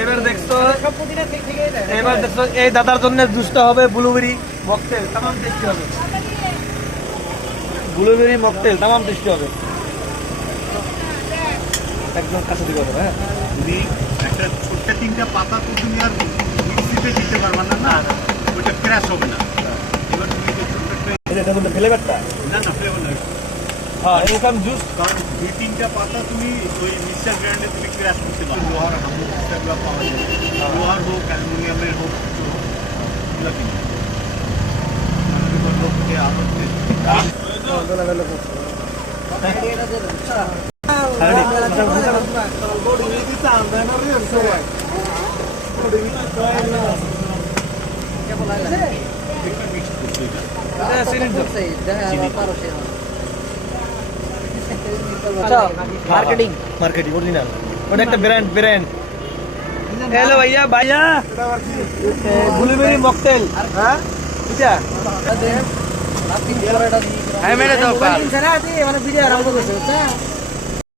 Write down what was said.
এবার দেখছো এই দাদার জন্য জুসটা হবে ব্লুবেরি মকটেল, তামাম টেস্টি হবে। ব্লুবেরি মকটেল তামাম টেস্টি হবে, একদম কাছে দিকে হবে। হ্যাঁ, তুমি একটা ছোট্ট 3টা পাতা তো তুমি আর মিক্সিতে দিতে পারবা না, না ওটা ক্র্যাশ হবে না। এবার তুমি যে ছোট্ট এটা বলতে ফ্লেভারটা না না ফ্লেভার না, হ্যাঁ এরকম জুস। কারণ 2-3টা পাতা তুমি ওই মিক্সার গ্রাইন্ডে তুমি ক্র্যাশ করতে পারো। লোহার হামুগুলো পাওয়া যায়, লোহার হোক অ্যালুমিনিয়ামের হোক, এগুলো কিনে লোককে আরো मार्केटिंग मार्केटिंग ओरिजिनल ওটা একটা ব্র্যান্ড ব্র্যান্ড। হ্যালো ভাইয়া ভাইয়া ব্লুবেরি মকটেল। হ্যাঁ এটা আমি মেরে দাও কাল।